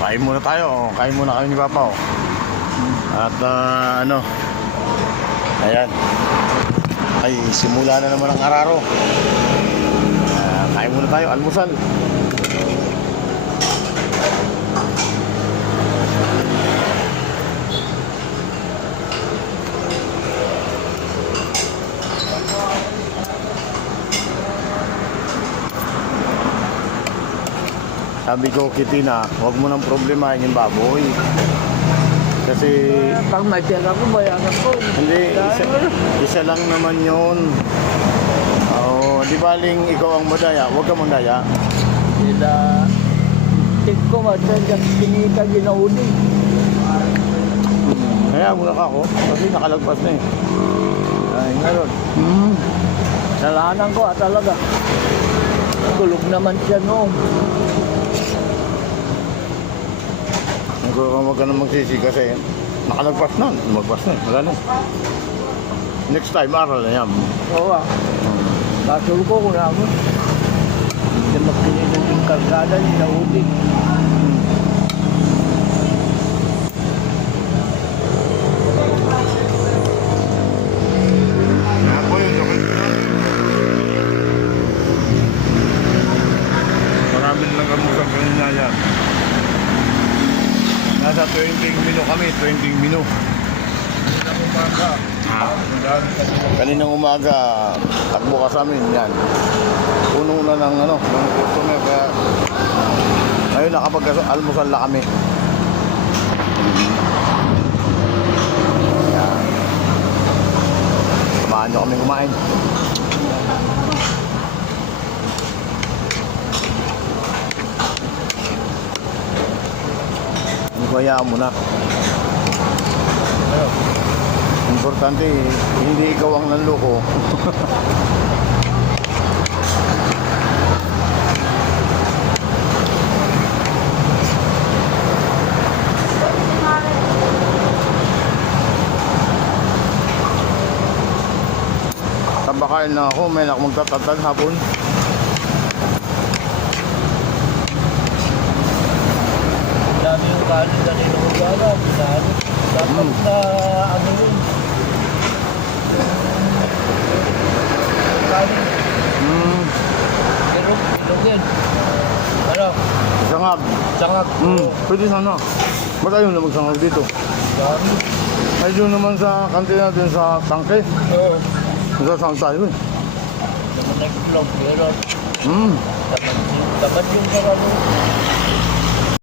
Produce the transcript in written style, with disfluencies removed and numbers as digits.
kain muna tayo. Kain muna kami ni Papa. Oh. At ayan. Ay, simula na naman ang araro. Kain muna tayo, almusal. Sabi ko, Kitina, huwag mo nang problemahin yung baboy. Kasi... Pag may pera ko, bayaran ko. Hindi, isa lang naman yun. Oo, di baling ikaw ang madaya, huwag ka mandaya. Sila, tik ko, matanda, kinita, ginauli. Kaya muna ka ako, kasi nakalagpas na eh. Ay, ngayon. Salahanan ko, talaga. Tulog naman siya noon. Huwag ka na magsisi kasi nakalagpas na, lumagpas na, wala na. Next time, aral na yan. Oo ah. Kasul ko kung ako. Hindi magpinilang yung kargada, ginauli. Maraming lang kamusang kanina yan. Nasa 20 minu kami, 20 minu. Kaninang umaga, takbo ka sa amin, yan. Puno na ng ng customer, kaya ngayon nakapag-almusal na kami. Yan. Samahan nyo kami kumain. Hayaan mo na. Importante, hindi ikaw ang nanloko. Tabakain na ako, may magtatatag hapon. Dami yung kanin kanina ko gala. Dapat na ano yun. Kanin. Pero ilog yan. Ano? Sangag. Sangag. Pwede sana. Ba't ayaw na magsangag dito? Dami. Ay doon naman sa kantina din sa tangke. Oo. Masasang tayo eh. Naman nag-vlog. Pero Hmm. dapat yung sarado.